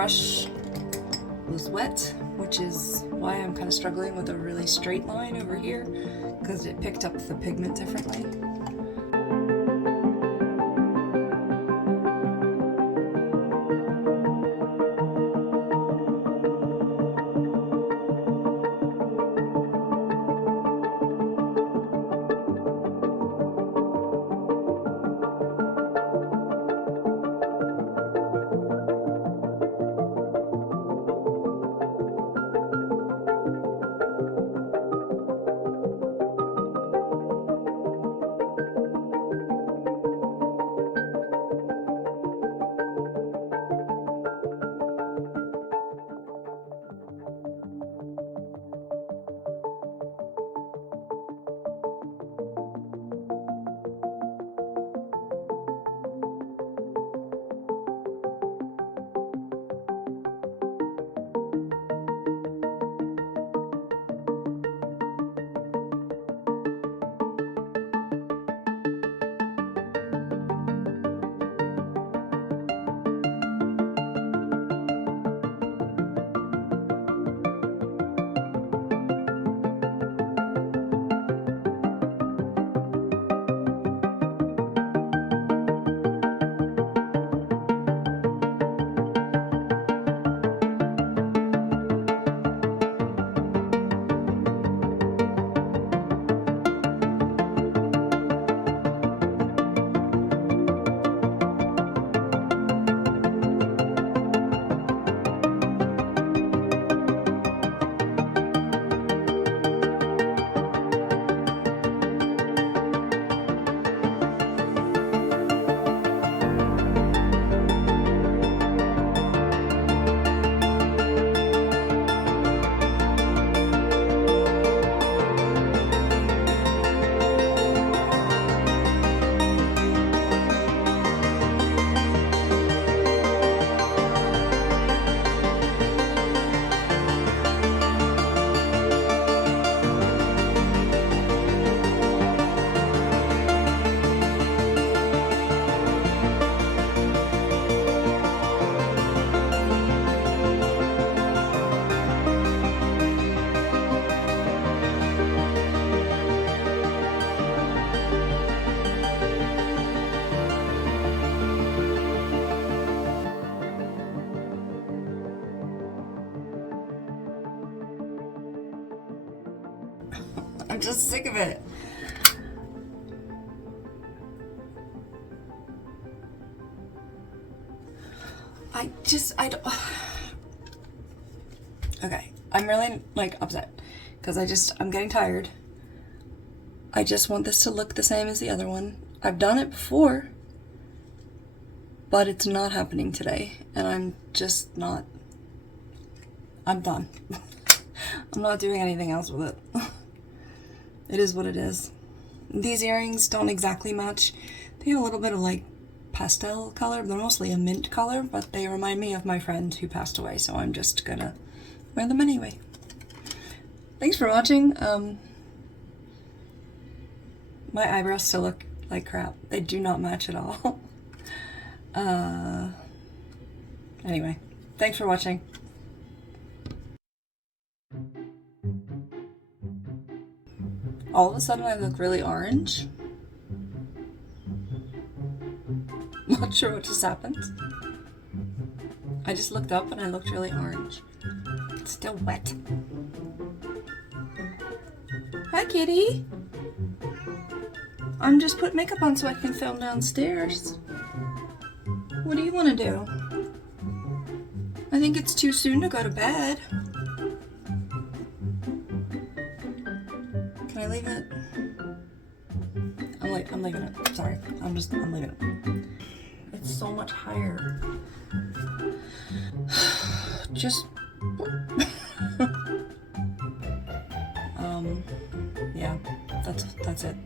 brush was wet, which is why I'm kind of struggling with a really straight line over here, because it picked up the pigment differently. I'm just sick of it. I don't. Okay, I'm really like upset because I'm getting tired. I just want this to look the same as the other one. I've done it before, but it's not happening today, and I'm just not. I'm done. I'm not doing anything else with it. It is what it is. These earrings don't exactly match. They have a little bit of like pastel color. They're mostly a mint color, but they remind me of my friend who passed away, so I'm just gonna wear them anyway. Thanks for watching. My eyebrows still look like crap. They do not match at all. Anyway, thanks for watching. All of a sudden I look really orange. Not sure what just happened. I just looked up and I looked really orange. It's still wet. Hi, kitty. I'm just putting makeup on so I can film downstairs. What do you want to do? I think it's too soon to go to bed. Can I leave it? I'm leaving it. Sorry. I'm leaving it. It's so much higher. Just yeah, that's it.